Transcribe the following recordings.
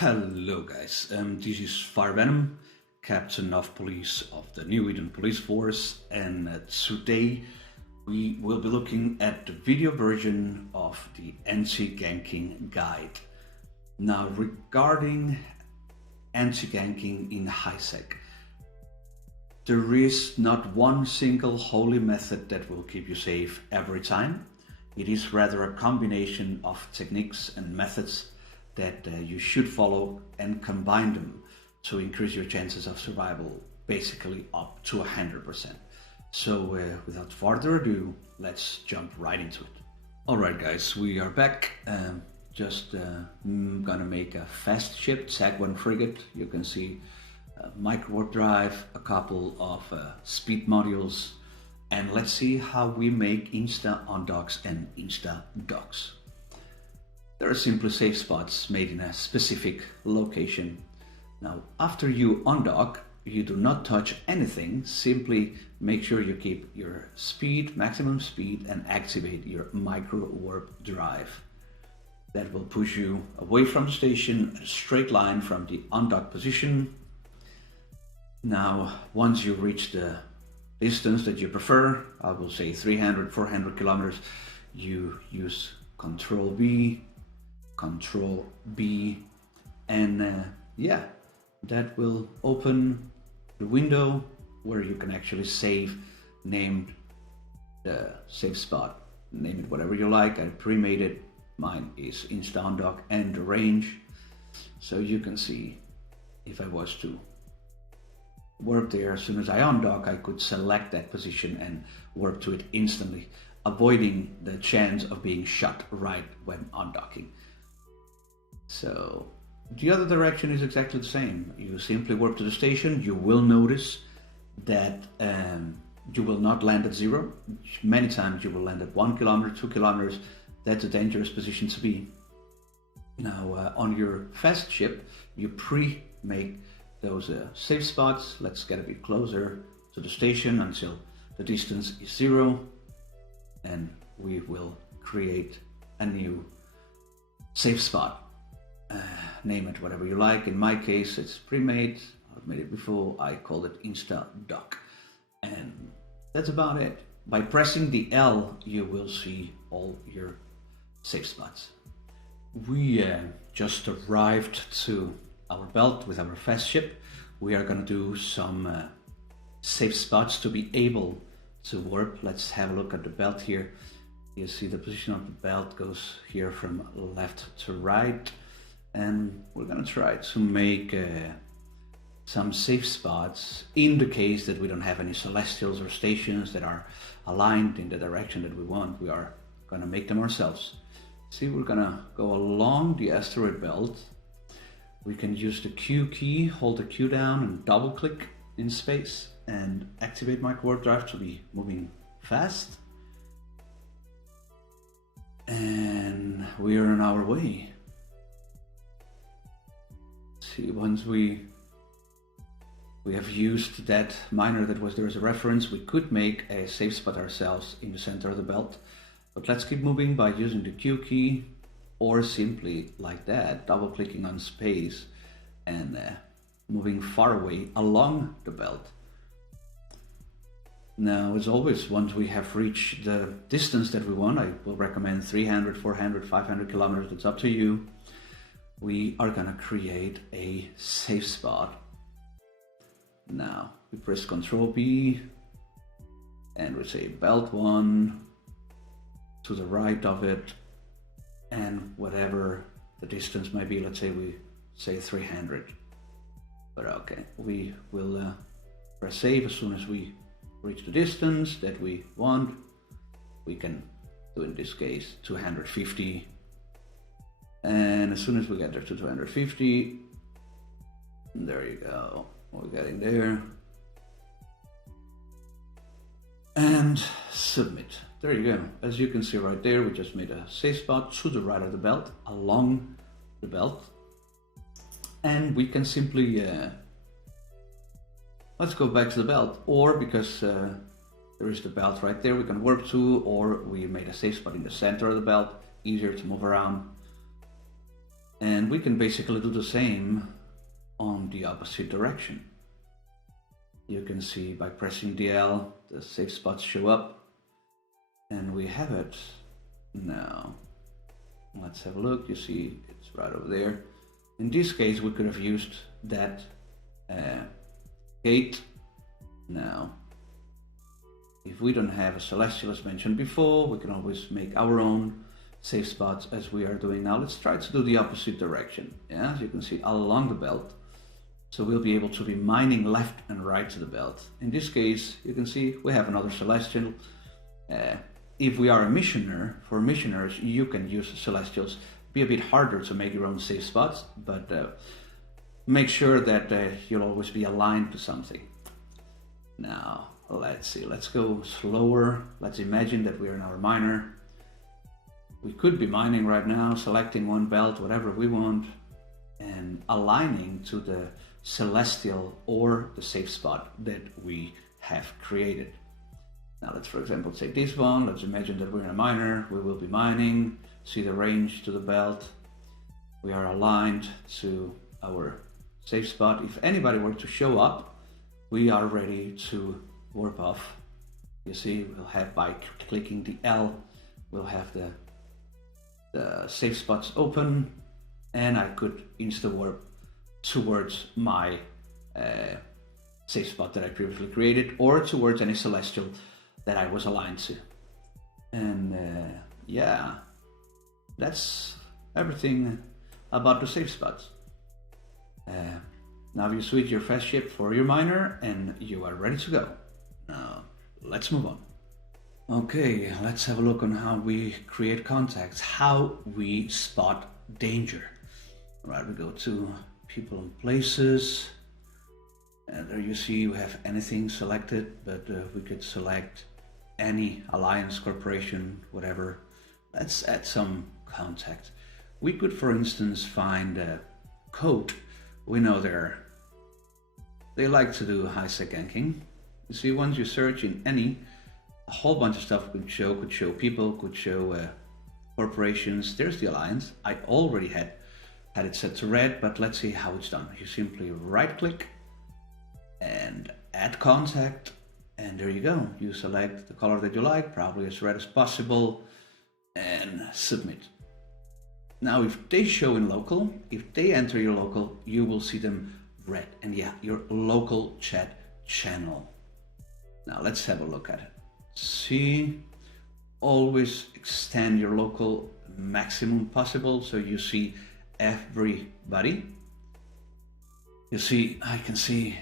Hello guys, this is Firevenom, Captain of Police of the New Eden Police Force, and today we will be looking at the video version of the Anti-Ganking guide. Now regarding Anti-Ganking in HighSec, there is not one single holy method that will keep you safe every time. It is rather a combination of techniques and methods that you should follow and combine them to increase your chances of survival basically up to 100%. So without further ado, let's jump right into it. Alright guys, we are back. Just gonna make a fast ship, Sag 1 frigate. You can see a micro warp drive, a couple of speed modules, and let's see how we make Insta-Undocks and Insta-Docks. There are simply safe spots made in a specific location. Now, after you undock, you do not touch anything, simply make sure you keep your speed, maximum speed, and activate your micro warp drive. That will push you away from the station, a straight line from the undock position. Now, once you reach the distance that you prefer, I will say 300, 400 kilometers, you use Control B, Control B, and yeah, that will open the window where you can actually save, name the safe spot, name it whatever you like. I pre-made it, mine is Insta-Dock and the range, so you can see if I was to warp there, as soon as I undock, I could select that position and warp to it instantly, avoiding the chance of being shot right when undocking. So the other direction is exactly the same. You simply warp to the station. You will notice that you will not land at 0. Many times you will land at 1 kilometer, 2 kilometers. That's a dangerous position to be. Now on your fast ship, you pre-make those safe spots. Let's get a bit closer to the station until the distance is 0, and we will create a new safe spot. Name it whatever you like. In my case, it's pre-made. I've made it before. I called it Insta-Dock, and that's about it. By pressing the L, you will see all your safe spots. We just arrived to our belt with our fast ship. We are going to do some safe spots to be able to warp. Let's have a look at the belt here. You see the position of the belt goes here from left to right, and we're going to try to make some safe spots in the case that we don't have any celestials or stations that are aligned in the direction that we want. We are going to make them ourselves. See, we're going to go along the asteroid belt. We can use the Q key, hold the Q down and double click in space and activate my warp drive to be moving fast. And we are on our way. See, once we have used that miner that was there as a reference, we could make a safe spot ourselves in the center of the belt. But let's keep moving by using the Q key, or simply like that, double clicking on space and moving far away along the belt. Now, as always, once we have reached the distance that we want, I will recommend 300, 400, 500 kilometers, it's up to you. We are gonna create a safe spot. Now, we press Control B and we say belt 1 to the right of it, and whatever the distance might be, let's say we say 300. But okay, we will press save as soon as we reach the distance that we want. We can do, in this case, 250. And as soon as we get there to 250, there you go, we're getting there. And submit. There you go. As you can see right there, we just made a safe spot to the right of the belt, along the belt. And we can simply, let's go back to the belt, or because there is the belt right there, we can warp to, or we made a safe spot in the center of the belt, easier to move around. And we can basically do the same on the opposite direction. You can see by pressing DL, the safe spots show up, and we have it now. Let's have a look. You see it's right over there. In this case, we could have used that gate. Now, if we don't have a celestial as mentioned before, we can always make our own safe spots as we are doing now. Let's try to do the opposite direction. Yeah, as you can see, along the belt. So we'll be able to be mining left and right to the belt. In this case, you can see we have another celestial. If we are a missioner, for missioners, you can use celestials. Be a bit harder to make your own safe spots, but make sure that you'll always be aligned to something. Now, let's see, let's go slower. Let's imagine that we are in our miner. We could be mining right now, selecting one belt, whatever we want, and aligning to the celestial or the safe spot that we have created. Now let's, for example, take this one. Let's imagine that we're in a miner. We will be mining, see the range to the belt. We are aligned to our safe spot. If anybody were to show up, we are ready to warp off. You see, we'll have, by clicking the L, we'll have the safe spots open, and I could insta-warp towards my safe spot that I previously created, or towards any celestial that I was aligned to. And yeah, that's everything about the safe spots. Now you switch your fast ship for your miner and you are ready to go. Now let's move on. Okay, let's have a look on how we create contacts, how we spot danger. All right, we go to people and places, and there you see we have anything selected, but we could select any alliance, corporation, whatever. Let's add some contact. We could, for instance, find code. We know they like to do HighSec Ganking. You see, once you search in any, a whole bunch of stuff could show people, could show corporations. There's the alliance. I already had it set to red, but let's see how it's done. You simply right click and add contact, and there you go. You select the color that you like, probably as red as possible, and submit. Now if they show in local, if they enter your local, you will see them red, and yeah, your local chat channel. Now let's have a look at it. See, always extend your local maximum possible so you see everybody. You see, I can see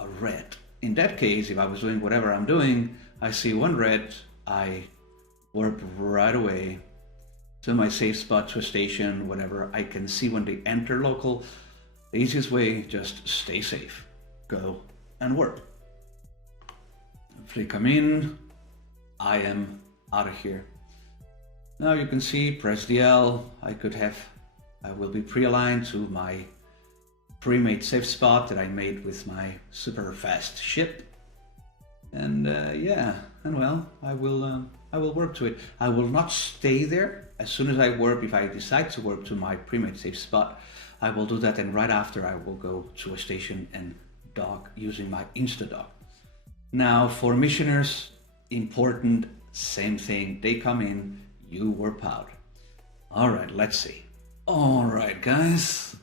a red. In that case, if I was doing whatever I'm doing, I see one red, I warp right away to my safe spot, to a station, whatever. I can see when they enter local. The easiest way, just stay safe. Go and warp. If they come in, I am out of here. Now you can see, press the L. I will be pre-aligned to my pre-made safe spot that I made with my super fast ship. And yeah, and well, I will warp to it. I will not stay there. As soon as I warp, if I decide to warp to my pre-made safe spot, I will do that, and right after I will go to a station and dock using my Insta-Dock. Now for missioners, important, same thing. They come in, you warp out. All right, let's see. All right, guys.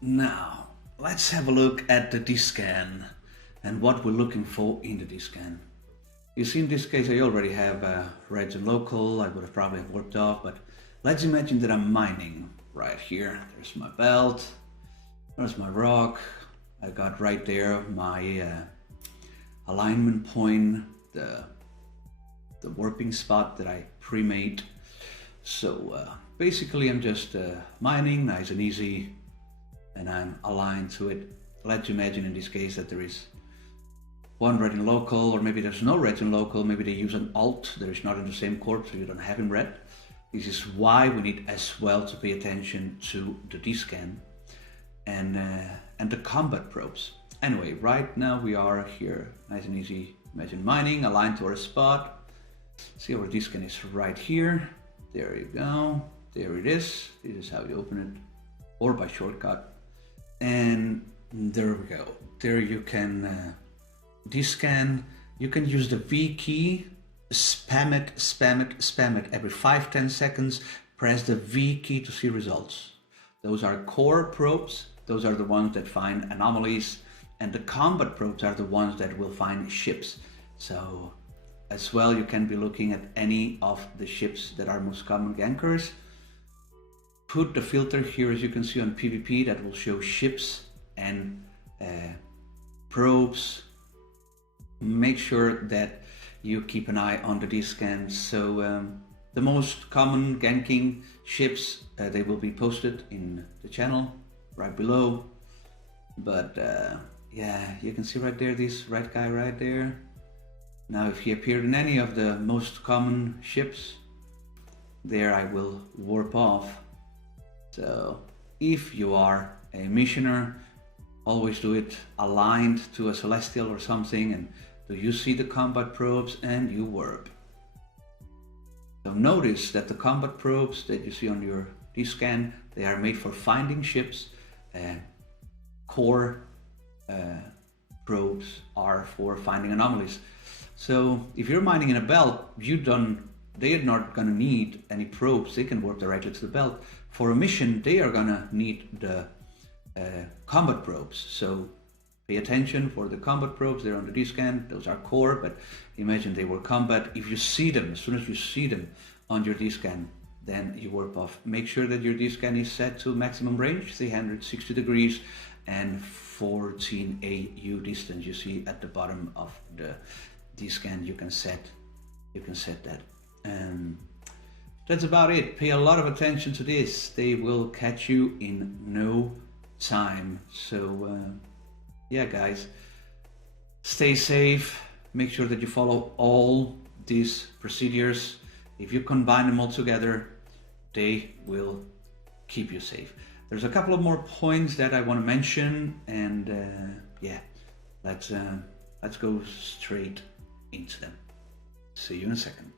Now let's have a look at the D-scan and what we're looking for in the D-scan. You see, in this case, I already have reds and local. I would have probably warped off, but let's imagine that I'm mining right here. There's my belt, there's my rock. I got right there my alignment point, the warping spot that I pre-made. So basically I'm just mining, nice and easy, and I'm aligned to it. Let's imagine in this case that there is one red in local, or maybe there's no red in local. Maybe they use an alt that is not in the same corp, so you don't have in red. This is why we need as well to pay attention to the D-scan and the combat probes. Anyway, right now we are here, nice and easy. Imagine mining, aligned to our spot. See, our D-scan is right here. There you go. There it is. This is how you open it. or by shortcut. And there we go. There you can descan. You can use the V key, spam it, spam it, spam it. Every 5-10 seconds, press the V key to see results. Those are core probes. Those are the ones that find anomalies, and the combat probes are the ones that will find ships. So as well, you can be looking at any of the ships that are most common gankers. Put the filter here, as you can see on PvP, that will show ships and probes. Make sure that you keep an eye on the descans. So the most common ganking ships, they will be posted in the channel right below. But yeah, you can see right there, this red guy right there. Now if he appeared in any of the most common ships, there I will warp off. So if you are a missioner, always do it aligned to a celestial or something, and do you see the combat probes, and you warp. So notice that the combat probes that you see on your descan, they are made for finding ships. Core probes are for finding anomalies. So if you're mining in a belt, they are not going to need any probes. They can warp directly to the belt. For a mission, they are going to need the combat probes. So pay attention for the combat probes. They're on the descan. Those are core, but imagine they were combat. If you see them, as soon as you see them on your descan, then you warp off. Make sure that your descan is set to maximum range, 360 degrees, and 14 AU distance. You see at the bottom of the descan, you can set that. That's about it. Pay a lot of attention to this. They will catch you in no time. So yeah, guys, stay safe. Make sure that you follow all these procedures. If you combine them all together, they will keep you safe. There's a couple of more points that I want to mention, and yeah, let's go straight into them. See you in a second.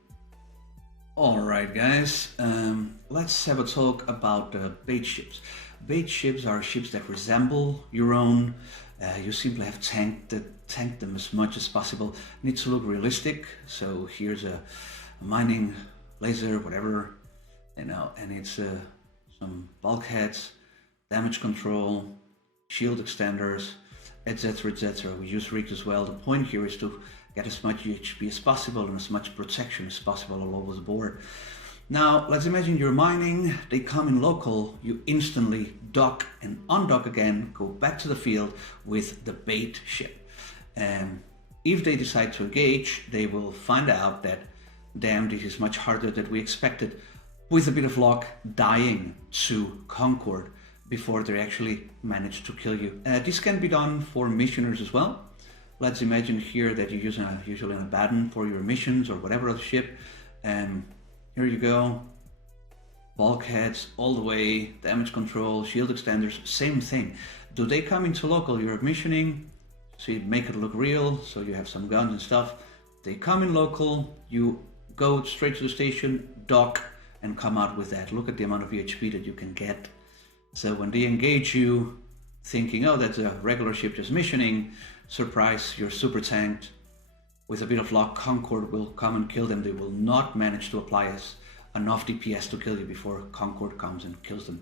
Alright guys, let's have a talk about bait ships. Bait ships are ships that resemble your own. You simply have tanked them as much as possible. Needs to look realistic. So here's a mining laser, whatever, you know, and it's some bulkheads, damage control, shield extenders, etc, etc. We use rigs as well. The point here is to get as much UHP as possible and as much protection as possible all over the board. Now, let's imagine you're mining, they come in local, you instantly dock and undock again, go back to the field with the bait ship. If they decide to engage, they will find out that, damn, this is much harder than we expected, with a bit of luck, dying to CONCORD before they actually manage to kill you. This can be done for missioners as well. Let's imagine here that you're using usually an Abaddon for your missions or whatever other ship. Here you go. Bulkheads all the way, damage control, shield extenders, same thing. Do they come into local? You're missioning, so you make it look real, so you have some guns and stuff. They come in local, you go straight to the station, dock, and come out with that. Look at the amount of UHP that you can get. So when they engage you, thinking, oh, that's a regular ship just missioning, surprise, you're super tanked. With a bit of luck, CONCORD will come and kill them. They will not manage to apply enough DPS to kill you before CONCORD comes and kills them.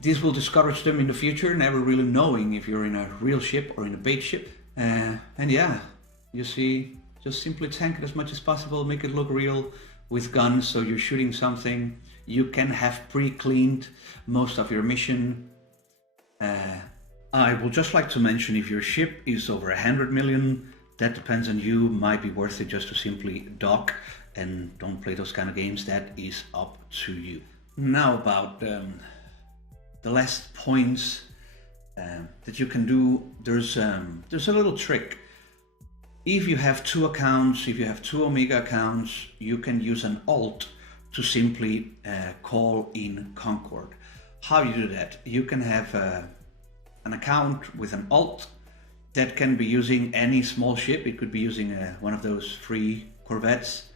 This will discourage them in the future, never really knowing if you're in a real ship or in a bait ship. And yeah, you see, just simply tank it as much as possible, make it look real with guns. So you're shooting something, you can have pre-cleaned most of your mission. I would just like to mention, if your ship is over 100 million, that depends on you, might be worth it just to simply dock and don't play those kind of games. That is up to you. Now about the last points that you can do, there's a little trick. If you have two accounts, if you have two Omega accounts, you can use an alt to simply call in CONCORD. How you do that? You can have an account with an alt that can be using any small ship. It could be using one of those free corvettes.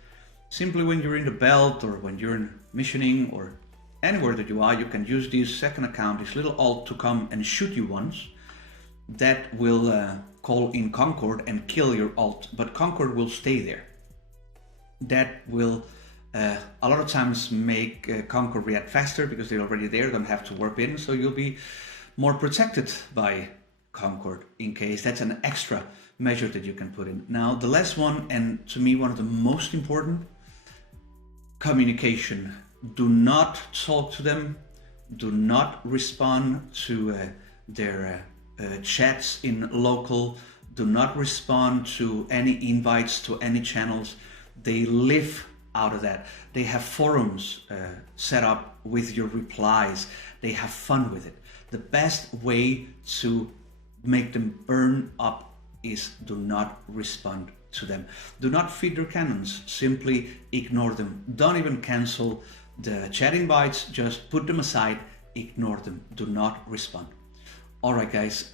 Simply when you're in the belt or when you're missioning or anywhere that you are, you can use this second account, this little alt, to come and shoot you once. That will call in CONCORD and kill your alt, but CONCORD will stay there. That will a lot of times make CONCORD react faster because they're already there, don't have to warp in, so you'll be more protected by CONCORD in case. That's an extra measure that you can put in. Now the last one, and to me one of the most important, communication. Do not talk to them, do not respond to their chats in local, do not respond to any invites to any channels. They live out of that. They have forums set up with your replies. They have fun with it. The best way to make them burn up is do not respond to them. Do not feed their cannons, simply ignore them. Don't even cancel the chat invites, just put them aside, ignore them, do not respond. All right guys,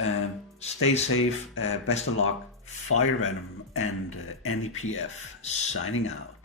stay safe, best of luck, Fire Venom and NEPF signing out.